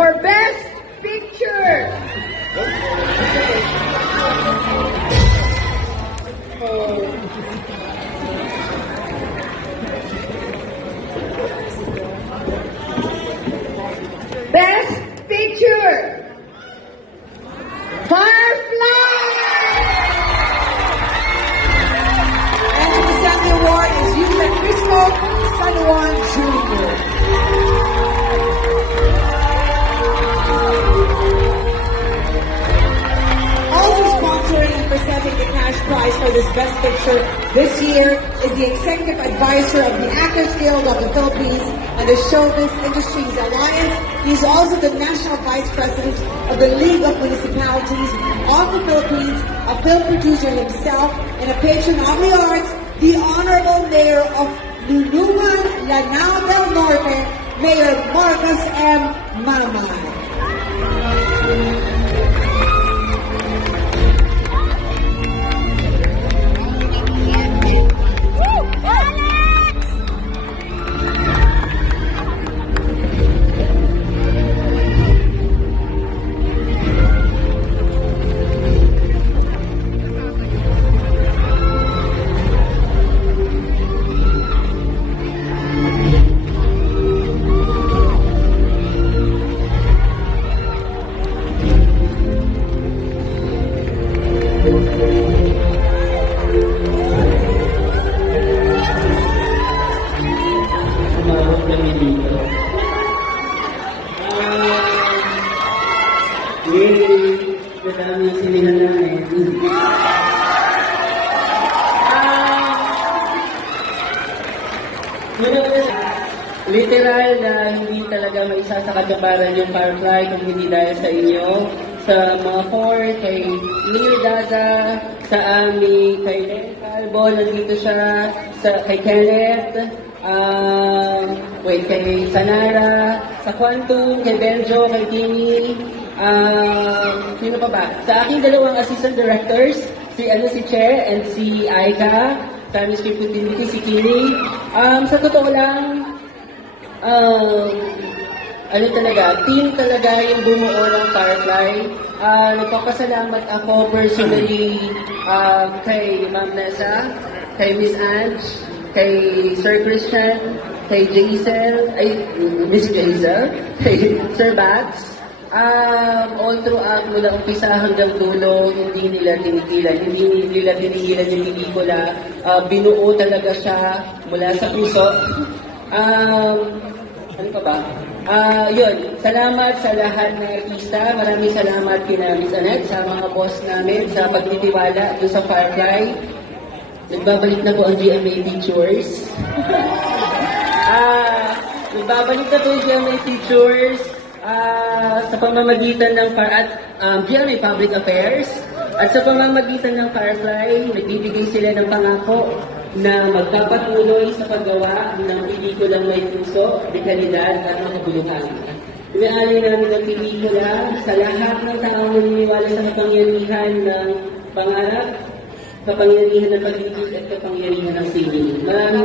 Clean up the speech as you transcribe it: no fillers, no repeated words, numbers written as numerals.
for Best Picture. Best Picture, Firefly. And to present the award is Yusef Crispo San Juan Jr. Also sponsoring and presenting the cash prize for this Best Picture this year is the Executive Advisor of the Actors Guild of the Philippines and the Showbiz Industries Alliance. He is also the National Vice President of the League of Municipalities of the Philippines, a film producer himself, and a patron of the arts, the Honorable Mayor of Luluman, Lanao del Norte, Mayor Marcos M. Mamay. Literal na hindi talaga maisa sa kagabaran yung Firefly kung hindi dahil sa inyo, sa mga core, kay Neil Daza, sa Ami, kay Len Calvo, nandito siya, kay Kenneth, kay Sanara, sa Quantum, kay Benjo, kay Timmy, sino pa ba? Sa aking dalawang assistant directors, si Che and si Aika, sa Script Continuity, si Kini. Sa totoo lang, team talaga yung bumuo ng Firefly. Nagpapasalamat ako personally kay Ma'am Nessa, kay Miss Ange, kay Sir Christian, kay Miss Jaisel, kay Sir Bats. All throughout, mula umpisa hanggang dulo, hindi nila tinigilan yung pelikula. Binuo talaga siya mula sa puso. Ano pa ba? Yun, salamat sa lahat ng artista. Maraming salamat kina Miss Annette, sa mga boss namin, sa pagtitiwala doon sa Firefly. Nagbabalik na po ang GMA Pictures. Nagbabalik na po ang GMA Pictures sa pamamagitan ng GMA Public Affairs at sa pamamagitan ng Firefly, nagbibigay sila ng pangako na magpapatuloy sa paggawa ng pelikulang may puso, dekalidad at makabuluhan. Inaali namin ang pelikula sa lahat ng taong naniniwala sa kapangyarihan ng pangarap, kapangyarihan ng pag-ibig at kapangyarihan ng sining. Maraming